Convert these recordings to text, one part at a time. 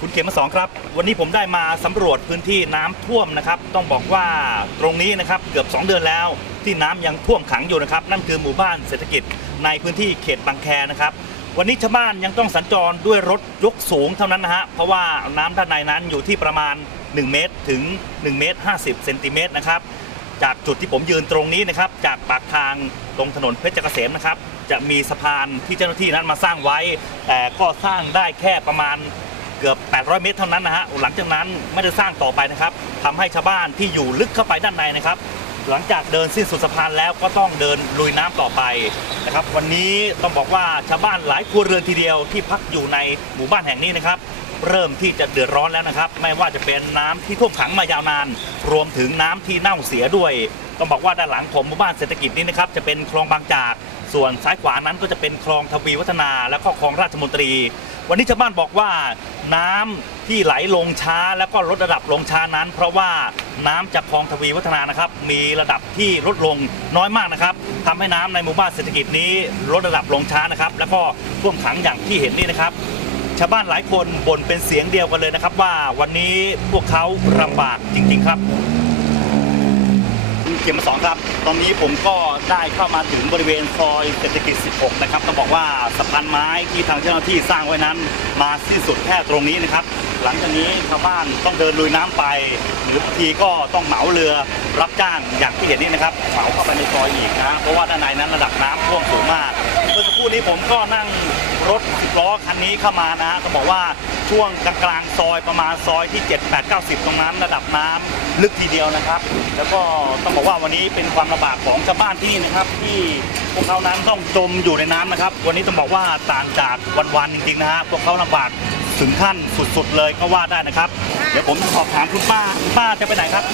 คุณเขมมาสองครับ วันนี้ผมได้มาสำรวจพื้นที่น้ำท่วมนะครับ ต้องบอกว่าตรงนี้นะครับเกือบ 2 เดือนแล้ว ที่น้ำยังท่วมขังอยู่นะครับ นั่นคือหมู่บ้านเศรษฐกิจในพื้นที่เขตบางแคนะครับวันนี้ชาวบ้านยังต้องสัญจรด้วยรถยกสูงเท่านั้นนะฮะเพราะว่าน้ำด้านในนั้นอยู่ที่ประมาณ 1 เมตรถึง 1 เมตร 50เซนติเมตรนะครับจากจุดที่ผมยืนตรงนี้นะครับ จากปากทางตรงถนนเพชรเกษมนะครับ จะมีสะพานที่เจ้าหน้าที่นั้นมาสร้างไว้ แต่ก็สร้างได้แค่ประมาณ เกือบ 800 เมตรเท่านั้นนะฮะหลังจากนั้นไม่ได้สร้างต่อไปนะครับทำให้ชาวบ้านที่อยู่ลึกเข้าไปด้านในนะครับ หลังจากเดินสิ้นสุดสะพานแล้วก็ต้องเดินลุยน้ำต่อไปนะครับ วันนี้ต้องบอกว่าชาวบ้านหลายครัวเรือนทีเดียวที่พักอยู่ในหมู่บ้านแห่งนี้นะครับ เริ่มที่จะเดือดร้อนแล้วนะครับ ไม่ว่าจะเป็นน้ำที่ท่วมขังมายาวนาน รวมถึงน้ำที่เน่าเสียด้วยต้องบอกว่าด้านหลังผมหมู่บ้านเศรษฐกิจนี้นะครับจะเป็นคลองบางจากส่วนซ้ายขวานั้นก็จะเป็นคลองทวีวัฒนา และก็คลองราชมนตรี วันนี้ชาวบ้านบอกว่าน้ำที่ไหลลงช้า แล้วก็ลดระดับลงช้านั้น เพราะว่าน้ำจากคลองทวีวัฒนานะครับ มีระดับที่ลดลงน้อยมากนะครับทำให้น้ำในหมู่บ้านเศรษฐกิจนี้ลดระดับลงช้านะครับ แล้วก็ท่วมขังอย่างที่เห็นนี่นะครับ ชาวบ้านหลายคนบ่นเป็นเสียงเดียวกันเลยนะครับ ว่าวันนี้พวกเขาลำบากจริง ๆ ครับเกียรมาสองครับ ตอนนี้ผมก็ได้เข้ามาถึงบริเวณซอยเศรษฐกิจ 16 นะครับต้องบอกว่าสะพานไม้ที่ทางเจ้าหน้าที่สร้างไว้นั้น มาสิ้นสุดแค่ตรงนี้นะครับ หลังจากนี้ชาวบ้านต้องเดินลุยน้ำไป หรือบางทีก็ต้องเหมาเรือรับจ้างอย่างที่เห็นนี่นะครับเหมาเข้าไปในซอยอีกนะ เพราะว่าด้านในนั้นระดับน้ำท่วมสูงมาก เมื่อสักครู่นี้ผมก็นั่ง รถสิบล้อคันนี้เข้ามานะฮะต้องบอกว่าช่วงกลางๆซอยประมาณซอยที่ 7 8 9 0 ตรงนั้นระดับน้ำลึกทีเดียวนะครับ แล้วก็ต้องบอกว่าวันนี้เป็นความลำบากของชาวบ้านที่นี่นะครับ ที่พวกเขานั้นต้องจมอยู่ในน้ำนะครับ วันนี้ต้องบอกว่าต่างจากวันๆจริงๆนะฮะพวกเขาลำบากถึงขั้นสุดๆเลยก็ว่าได้นะครับ เดี๋ยวผมสอบถามคุณป้าคุณป้าจะไปไหนครับ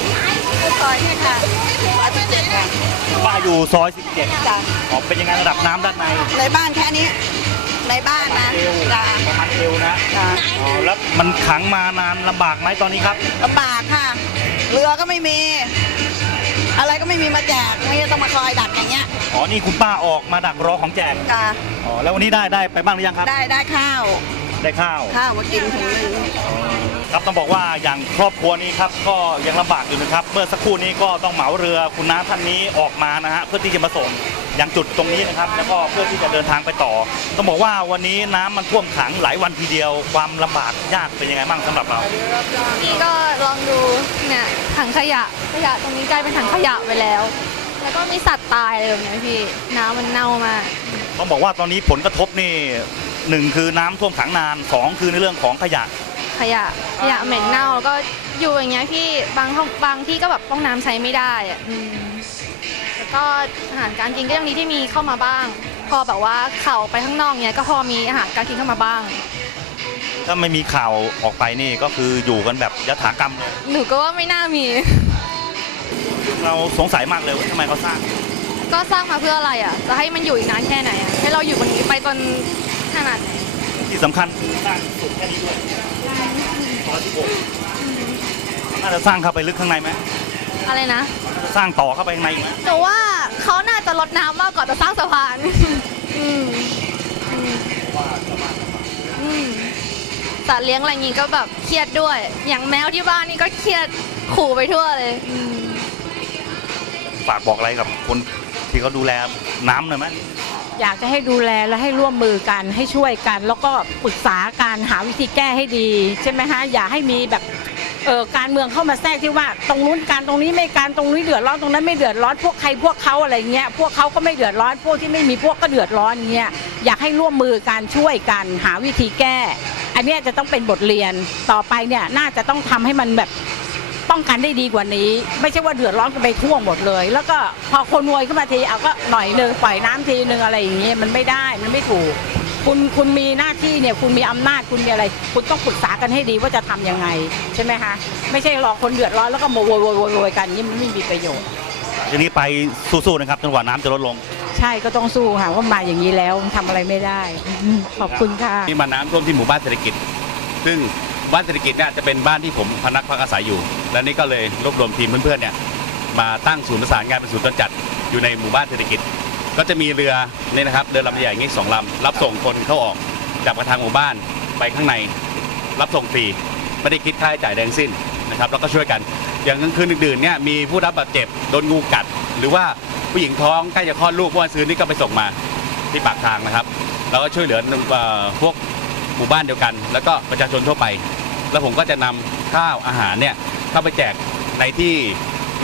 ซอยนี่ค่ะซอยที่เจ็ดค่ะป้าอยู่ซอย 17จ้ะอ๋อเป็นยังไงระดับน้ำด้านในในบ้านแค่นี้ ในบ้านนะเอวจ้ะประมาณเอวนะจ้ะอ๋อแล้วมันขังมานานลำบากไหมตอนนี้ครับ ลำบากค่ะ เรือก็ไม่มี อะไรก็ไม่มีมาแจกไม่ต้องมาคอยดักอย่างเงี้ยอ๋อ นี่คุณป้าออกมาดักรอของแจก จ้ะอ๋อ แล้ววันนี้ได้ได้ไปบ้างหรือยังครับ ได้ได้ข้าว ได้ข้าวข้าวมากินถุงหนึง ครับต้องบอกว่าอย่างครอบครัวนี้ครับก็ยังลำบากอยู่นะครับ เมื่อสักครู่นี้ก็ต้องเหมาเรือคุณน้าท่านนี้ออกมานะฮะเพื่อที่จะมาส่งยังจุดตรงนี้นะครับ แล้วก็เพื่อที่จะเดินทางไปต่อ ต้องบอกว่าวันนี้น้ำมันท่วมขังหลายวันทีเดียว ความลำบากยากเป็นยังไงบ้างสำหรับเรา นี่ก็ลองดูเนี่ยถังขยะขยะตรงนี้กลายเป็นถังขยะไปแล้ว แล้วก็มีสัตว์ตายอะไรแบบเนี้ยพี่น้ำมันเน่ามาก ต้องบอกว่าตอนนี้ผลกระทบนี่หนึ่งคือน้ำท่วมขังนานสองคือในเรื่องของขยะ ขยะขยะเหม็นเน่าแล้วก็อยู่อย่างเงี้ยพี่บางห้องบางที่ก็แบบห้องน้ำใช้ไม่ได้อะอืมแล้วก็อาหารการกินก็ยังดีที่มีเข้ามาบ้าง พอแบบว่าเข่าไปข้างนอกเนี้ยก็พอมีอาหารการกินเข้ามาบ้าง ถ้าไม่มีข่าวออกไปนี่ก็คืออยู่กันแบบยถากรรมเลยหนูก็ว่าไม่น่ามี เราสงสัยมากเลยว่าทำไมเขาสร้าง ก็สร้างมาเพื่ออะไรอะ จะให้มันอยู่อีกนานแค่ไหนอะให้เราอยู่บนนี้ไปจนขนาดไหน ที่สำคัญคือสร้างสุดแค่นี้ด้วย ซอยที่หกน่าจะสร้างเข้าไปลึกข้างในไหมอะไรนะจะสร้างต่อเข้าไปข้างในอีกไหมหนูว่าเขาน่าจะลดน้ำมากกว่าจะสร้างสะพานอืมอืมอืมสัตว์เลี้ยงอะไรงี้ก็แบบเครียดด้วย อย่างแมวที่บ้านนี่ก็เครียดขู่ไปทั่วเลยอืมฝากบอกอะไรกับคนที่เขาดูแลน้ำหน่อยไหม อยากจะให้ดูแลและให้ร่วมมือกันให้ช่วยกัน แล้วก็ปรึกษาการหาวิธีแก้ให้ดีใช่ไหมฮะอย่าให้มีแบบเออการเมืองเข้ามาแทรกที่ว่า ตรงนู้นการตรงนี้ไม่การตรงนี้เดือดร้อนตรงนั้นไม่เดือดร้อนพวกใครพวกเขาอะไรเงี้ยพวกเขาก็ไม่เดือดร้อนพวกที่ไม่มีพวกก็เดือดร้อนเงี้ยอยากให้ร่วมมือกันช่วยกันหาวิธีแก้ อันเนี้ยจะต้องเป็นบทเรียนต่อไปเนี่ยน่าจะต้องทำให้มันแบบ ป้องกันได้ดีกว่านี้ ไม่ใช่ว่าเดือดร้อนกันไปทั่วหมดเลย แล้วก็พอคนรวยขึ้นมาทีเอาก็หน่อยหนึ่งปล่อยน้ำทีหนึ่งอะไรอย่างเงี้ยมันไม่ได้มันไม่ถูก คุณคุณมีหน้าที่เนี่ยคุณมีอำนาจคุณมีอะไร คุณต้องปรึกษากันให้ดีว่าจะทำยังไงใช่ไหมคะไม่ใช่รอคนเดือดร้อนแล้วก็มาโวยโวยโวยโวยกันนี่มันไม่มีประโยชน์ทีนี้ไปสู้ๆนะครับจนกว่าน้ำจะลดลง ใช่ก็ต้องสู้ค่ะว่ามาอย่างนี้แล้วทำอะไรไม่ได้ ขอบคุณค่ะนี่มาน้ำท่วมที่หมู่บ้านเศรษฐกิจ ซึ่ง บ้านเศรษฐกิจเนี่ยจะเป็นบ้านที่ผมพนักพักอาศัยอยู่ และนี่ก็เลยรวบรวมทีมเพื่อนๆเนี่ยมาตั้งศูนย์ประสานงานเป็นศูนย์ตรวจจัดอยู่ในหมู่บ้านเศรษฐกิจ ก็จะมีเรือนี่นะครับเรือลำใหญ่อย่างนี้สองลำรับส่งคนเข้าออกจากระทางหมู่บ้านไปข้างในรับส่งฟรีไม่ได้คิดค่าใช้จ่ายแดงสิ้นนะครับแล้วก็ช่วยกัน อย่างกลางคืนดึกๆเนี่ยมีผู้รับบาดเจ็บโดนงูกัด หรือว่าผู้หญิงท้องใกล้จะคลอดลูกเมื่อวันซื้อนี่ก็ไปส่งมาที่ปากทางนะครับ แล้วก็ช่วยเหลือเอ่อพวกหมู่บ้านเดียวกัน แล้วก็ประชาชนทั่วไป แล้วผมก็จะนำข้าวอาหารเนี่ยเข้าไปแจกในที่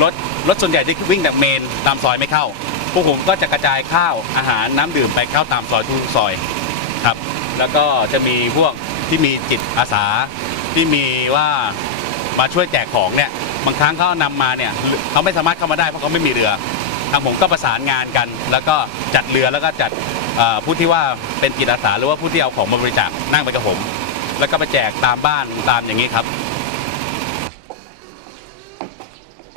รถรถส่วนใหญ่ที่วิ่งจากเมนตามซอยไม่เข้าพวกผมก็จะกระจายข้าวอาหารน้ำดื่มไปเข้าตามซอยทุกซอยครับ แล้วก็จะมีพวกที่มีจิตอาสาที่มีว่ามาช่วยแจกของเนี่ยบางครั้งเขานำมาเนี่ยเขาไม่สามารถเข้ามาได้เพราะเขาไม่มีเรือทางผมก็ประสานงานกัน แล้วก็จัดเรือแล้วก็จัดผู้ที่ว่าเป็นจิตอาสาหรือว่าผู้ที่เอาของมาบริจาคนั่งไปกับผม แล้วก็ไปแจกตามบ้านตามอย่างนี้ครับ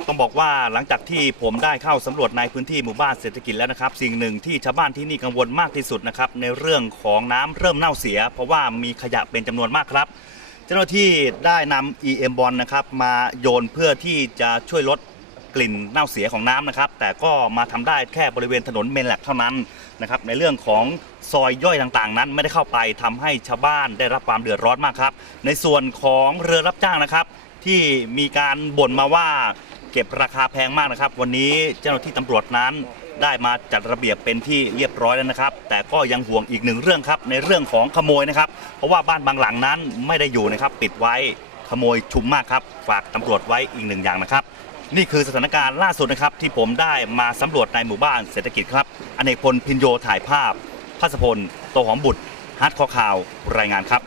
ต้องบอกว่าหลังจากที่ผมได้เข้าสำรวจในพื้นที่หมู่บ้านเศรษฐกิจแล้วนะครับ สิ่งหนึ่งที่ชาวบ้านที่นี่กังวลมากที่สุดนะครับในเรื่องของน้ำเริ่มเน่าเสีย เพราะว่ามีขยะเป็นจำนวนมากครับ เจ้าหน้าที่ได้นำ EM บอลนะครับมาโยนเพื่อที่จะช่วยลด กลิ่นเน่าเสียของน้ำนะครับ แต่ก็มาทำได้แค่บริเวณถนนเมนแลกเท่านั้นนะครับ ในเรื่องของซอยย่อยต่างๆ นั้นไม่ได้เข้าไปทำให้ชาวบ้านได้รับความเดือดร้อนมากครับ ในส่วนของเรือรับจ้างนะครับ ที่มีการบ่นมาว่าเก็บราคาแพงมากนะครับ วันนี้เจ้าหน้าที่ตำรวจนั้นได้มาจัดระเบียบเป็นที่เรียบร้อยแล้วนะครับ แต่ก็ยังห่วงอีกหนึ่งเรื่องครับ ในเรื่องของขโมยนะครับ เพราะว่าบ้านบางหลังนั้นไม่ได้อยู่นะครับ ปิดไว้ขโมยชุมมากครับ ฝากตำรวจไว้อีกหนึ่งอย่างนะครับ นี่คือสถานการณ์ล่าสุดนะครับ ที่ผมได้มาสำรวจในหมู่บ้านเศรษฐกิจครับอเนกพลพินโยถ่ายภาพพัสพลโตหอมบุตรฮัทคอข่าวรายงานครับ